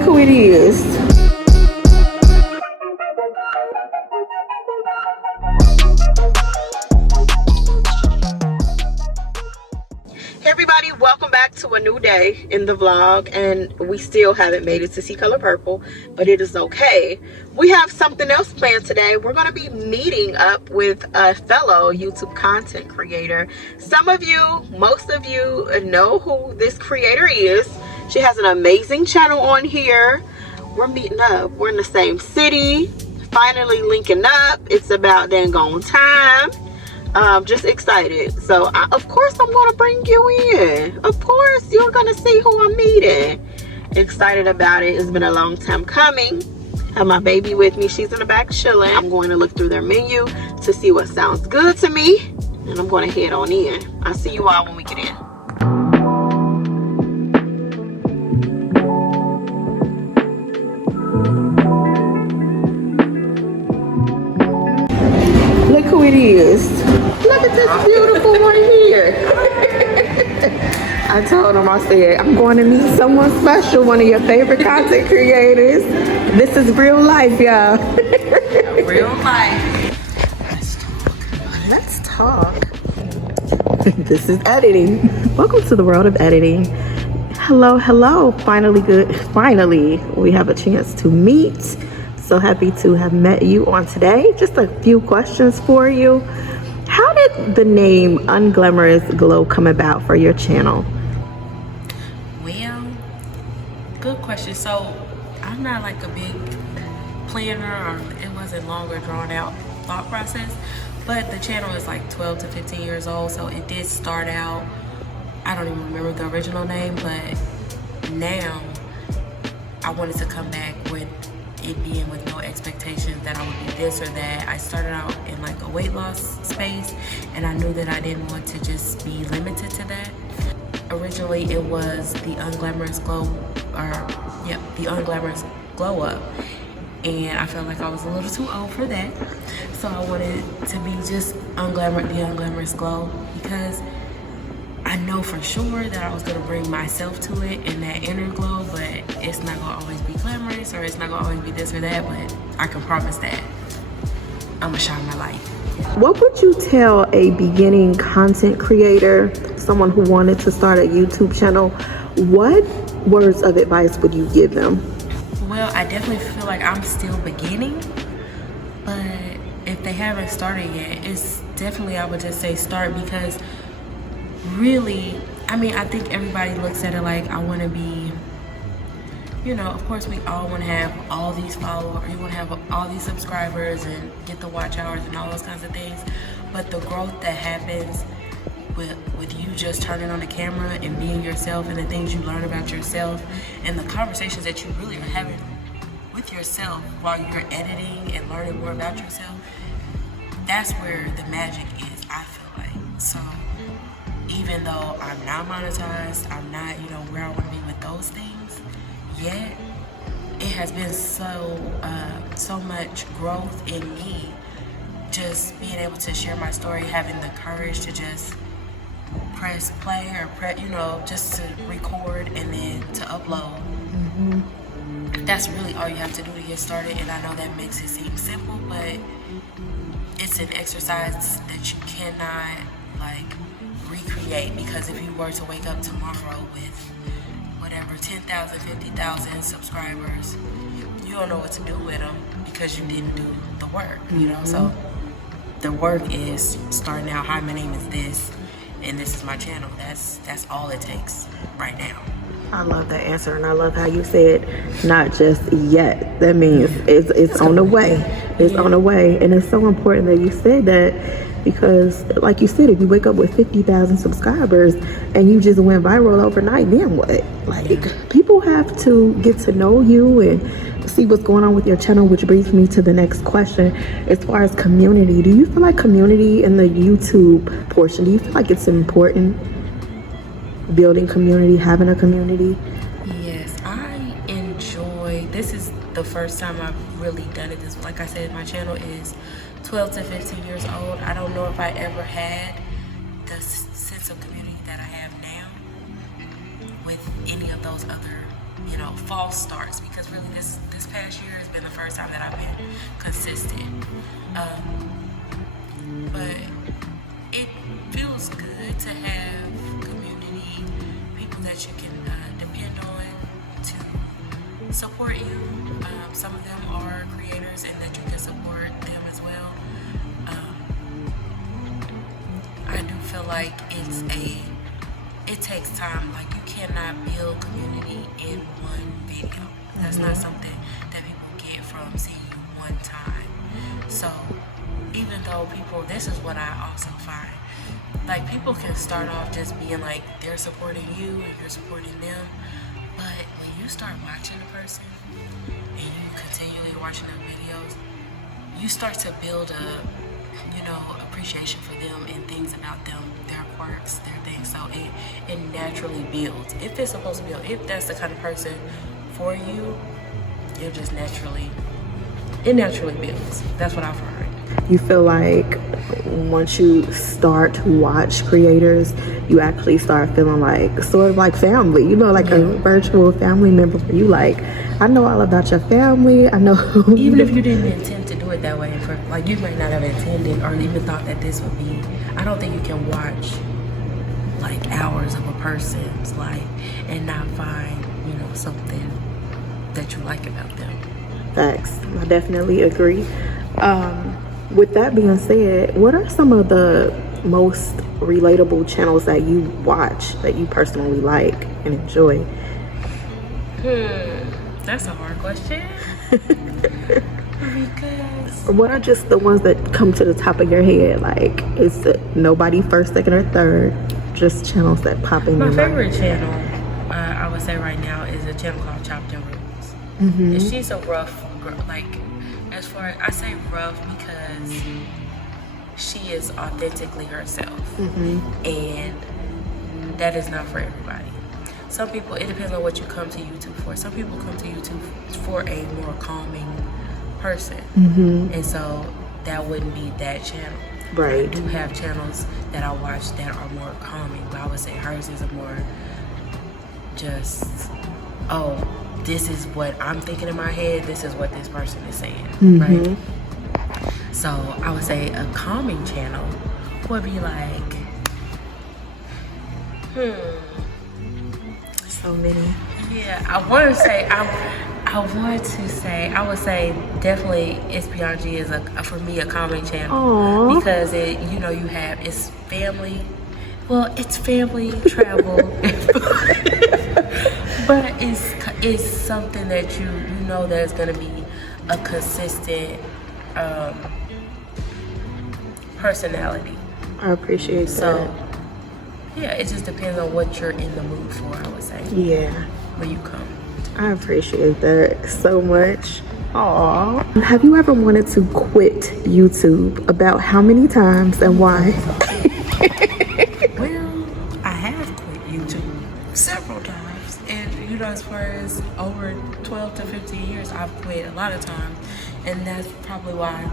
Look who it is. Hey everybody, welcome back to a new day in the vlog, and we still haven't made it to See Color Purple, but it is okay. We have something else planned today. We're going to be meeting up with a fellow YouTube content creator. Some of you, most of you know who this creator is. She has an amazing channel on here. We're meeting up. We're in the same city, finally linking up. It's about dang on time. Just excited. So of course I'm gonna bring you in. Of course you're gonna see who I'm meeting. Excited about it. It's been a long time coming. Have my baby with me. She's in the back chilling. I'm going to look through their menu to see what sounds good to me, and I'm going to head on in. I'll see you all when we get in. Look who it is. Look at this beautiful one here. I told him, I said, I'm going to meet someone special, one of your favorite content creators. This is real life, y'all. Real life. Let's talk. This is editing. Welcome to the world of editing. Hello, hello. Finally, we have a chance to meet. So happy to have met you on today. Just a few questions for you. How did the name Unglamorous Glow come about for your channel? Well, good question. So I'm not like a big planner, or it wasn't long or drawn out thought process, but the channel is like 12 to 15 years old. So it did start out, I don't even remember the original name, but now I wanted to come back with it being with no expectations that I would be this or that. I started out in like a weight loss space, and I knew that I didn't want to just be limited to that. Originally it was the Unglamorous Glow, the Unglamorous Glow Up, and I felt like I was a little too old for that. So I wanted to be just the Unglamorous Glow, because I know for sure that I was gonna bring myself to it and that inner glow, but it's not gonna always be glamorous, or it's not gonna always be this or that, but I can promise that I'm gonna shine my light. What would you tell a beginning content creator, someone who wanted to start a YouTube channel? What words of advice would you give them? Well, I definitely feel like I'm still beginning, but if they haven't started yet, it's definitely, I would just say start, because really, I mean, I think everybody looks at it like, I want to be, you know, of course we all want to have all these followers, you want to have all these subscribers and get the watch hours and all those kinds of things, but the growth that happens with you just turning on the camera and being yourself, and the things you learn about yourself, and the conversations that you really are having with yourself while you're editing and learning more about yourself, that's where the magic is, I feel like. So even though I'm not monetized, I'm not, you know, where I want to be with those things yet, it has been so much growth in me, just being able to share my story, having the courage to just press play or just to record and then to upload. That's really all you have to do to get started, and I know that makes it seem simple, but it's an exercise that you cannot like recreate, because if you were to wake up tomorrow with whatever 10,000, 50,000 subscribers, you don't know what to do with them because you didn't do the work, you know. So the work is starting out, hi, my name is this and this is my channel. That's all it takes right now. I love that answer, and I love how you said not just yet. That means it's on the way. It's on the way, and it's so important that you said that, because like you said, if you wake up with 50,000 subscribers and you just went viral overnight, then what? Like, people have to get to know you and see what's going on with your channel, which brings me to the next question. As far as community, do you feel like community in the YouTube portion, do you feel like it's important? Building community, having a community? Yes, I enjoy, this is the first time I've really done it. This, like I said, my channel is 12 to 15 years old. I don't know if I ever had the sense of community that I have now with any of those other false starts, because really this past year has been the first time that I've been consistent. But it feels good to have community, people that you can depend on to support you. Some of them are creators, and that you can support them as well. I do feel like it takes time. Like, you cannot build community in one video. That's not something that people get from seeing you one time. So even though this is what I also find, like, people can start off just being like they're supporting you and you're supporting them, but when you start watching a person and you continually watching their videos, you start to build a appreciation for them and things about them, their quirks, their things. So it naturally builds. If it's supposed to build, if that's the kind of person for you, it naturally builds. That's what I've heard. You feel like once you start to watch creators, you actually start feeling like sort of like family, like a virtual family member for you. Like, I know all about your family. I know. Even if you didn't intend to do it that way, you might not have intended or even thought that this would be. I don't think you can watch like hours of a person's life and not find, something that you like about them. Facts. I definitely agree. With that being said, what are some of the most relatable channels that you watch that you personally like and enjoy? That's a hard question. Because what are just the ones that come to the top of your head? Like, is it nobody first, second, or third? Just channels that pop in your mind. My favorite channel, I would say right now, is a channel called Chopped and Roots. And she's a rough girl. Like, as far as I say rough, because she is authentically herself, and that is not for everybody. Some people, it depends on what you come to YouTube for. Some people come to YouTube for a more calming person, and so that wouldn't be that channel. Right. I do have channels that I watch that are more calming, but I would say hers is a more just, this is what I'm thinking in my head, this is what this person is saying, right? So I would say a calming channel would be like, So many. Yeah, I would say definitely itsbeyondgee is for me a calming channel. Aww. Because it's family. Well, it's family travel, but it's something that you know that's gonna be a consistent personality. I appreciate that. So yeah, it just depends on what you're in the mood for, I would say. Yeah. When you come. I appreciate that so much. Aww. Have you ever wanted to quit YouTube? About how many times and why? Well, I have quit YouTube several times. And as far as over 12 to 15 years, I've quit a lot of times. And that's probably why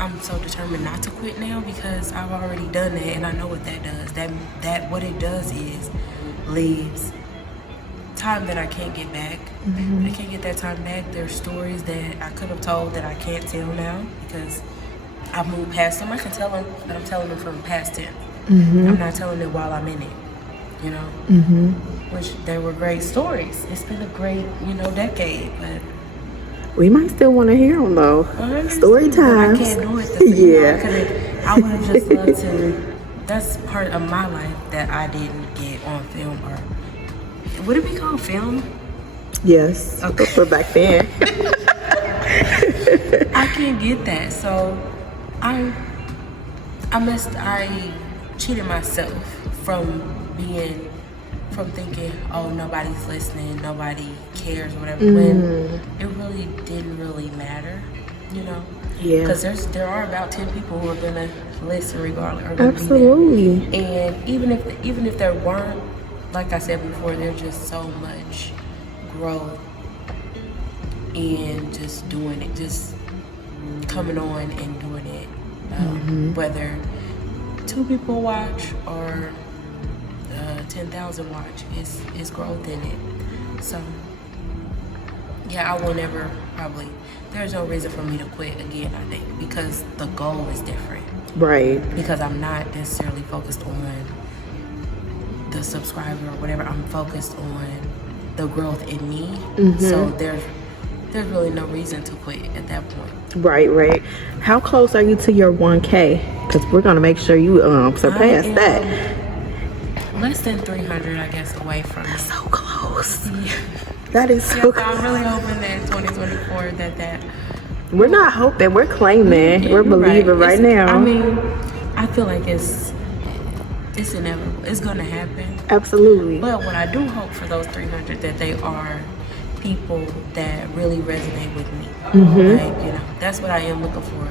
I'm so determined not to quit now, because I've already done that and I know what that does. That what it does is leaves time that I can't get back. I can't get that time back. There's stories that I could have told that I can't tell now because I've moved past them. I can tell them, but I'm telling them from past tense. I'm not telling them while I'm in it, which they were great stories. It's been a great, decade, but we might still want to hear them though. Story times. I can't do it the same. I would have just loved to. That's part of my life that I didn't get on film, or would it be called film? Yes. Okay. For back then. I can't get that, so I cheated myself from thinking, oh, nobody's listening, nobody cares, whatever, when it really didn't really matter, Yeah. Because there are about 10 people who are gonna listen regardless. Absolutely. And even if there weren't, like I said before, there's just so much growth in just doing it, just coming on and doing it, whether 2 people watch or 10,000 watch, is growth in it. So yeah, I will never probably, there's no reason for me to quit again, I think, because the goal is different. Right. Because I'm not necessarily focused on the subscriber or whatever. I'm focused on the growth in me. So there's really no reason to quit at that point. Right. How close are you to your 1K? Because we're gonna make sure you surpass that. Less than 300, I guess, away from it. So close. Yeah. That is so close. I'm really hoping that 2024 that we're not hoping, we're claiming, we're believing right now. I mean, I feel like it's inevitable. It's gonna happen. Absolutely. But what I do hope for those 300, that they are people that really resonate with me. Like, that's what I am looking for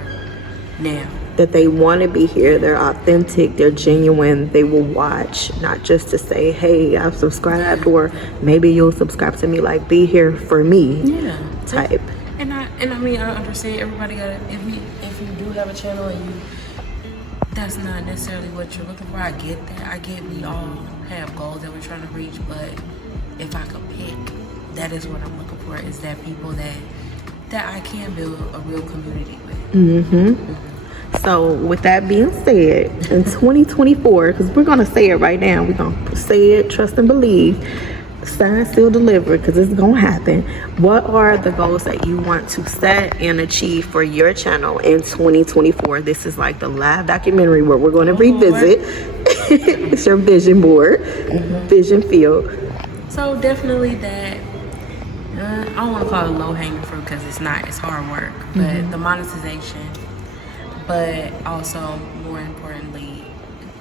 now. That they want to be here, they're authentic, they're genuine, they will watch, not just to say, hey, I've subscribed, or maybe you'll subscribe to me, like, be here for me type. And I mean, I understand everybody got if you do have a channel and that's not necessarily what you're looking for, I get that. I get we all have goals that we're trying to reach, but if I could pick, that is what I'm looking for, is that people that I can build a real community with. So with that being said, in 2024, because we're gonna say it right now, we're gonna say it, trust and believe, sign, seal, deliver, because it's gonna happen. What are the goals that you want to set and achieve for your channel in 2024? This is like the live documentary where we're going to revisit. It's your vision board, vision field. So definitely that, I don't want to call it low-hanging fruit, because it's not, it's hard work, but the monetization, but also more importantly,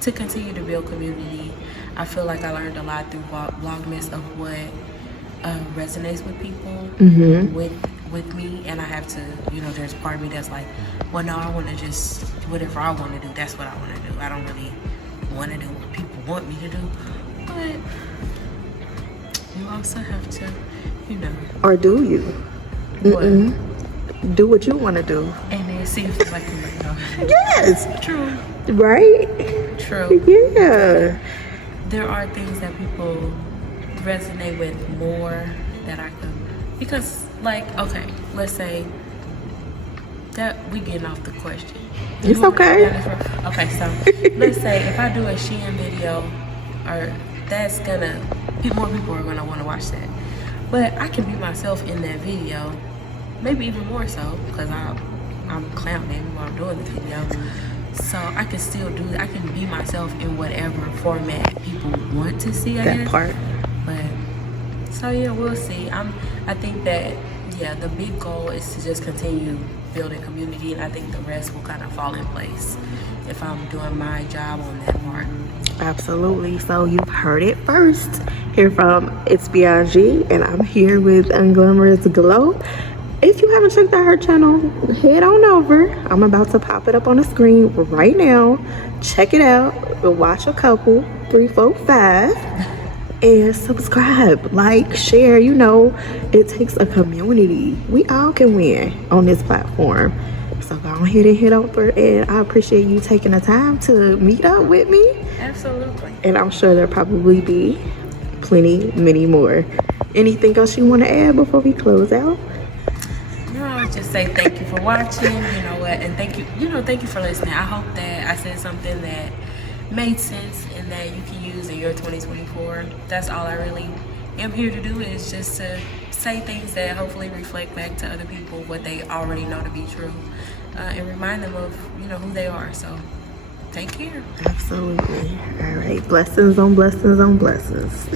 to continue to build community. I feel like I learned a lot through Vlogmas of what resonates with people, with me, and I have to, there's part of me that's like, well, no, I want to just, whatever I want to do, that's what I want to do. I don't really want to do what people want me to do, but you also have to, Or do you? Do what you want to do. And then see if it's like you might know. Yes. True. Right? True. Yeah. There are things that people resonate with more that I could, because like, okay, let's say that we getting off the question. It's okay. Okay, so let's say if I do a Shein video, or that's gonna, more people are gonna want to watch that. But I can be myself in that video, maybe even more so, because I'm clowning while I'm doing the video. So I can still do that. I can be myself in whatever format people want to see, I guess. That part. But so yeah, we'll see. I think that the big goal is to just continue building community, and I think the rest will kind of fall in place if I'm doing my job on that part. Absolutely. So you've heard it first here from It's Beyond G, and I'm here with Unglamorous Glow. If you haven't checked out her channel, head on over. I'm about to pop it up on the screen right now. Check it out. We'll watch a couple, 3, 4, 5, and subscribe, like, share. It takes a community. We all can win on this platform. So go ahead and head over, and I appreciate you taking the time to meet up with me. Absolutely. And I'm sure there'll probably be many more. Anything else you want to add before we close out? Just say thank you for watching, and thank you for listening. I hope that I said something that made sense and that you can use in your 2024. That's all I really am here to do, is just to say things that hopefully reflect back to other people what they already know to be true, and remind them of who they are. So take care. Absolutely. All right, blessings on blessings on blessings.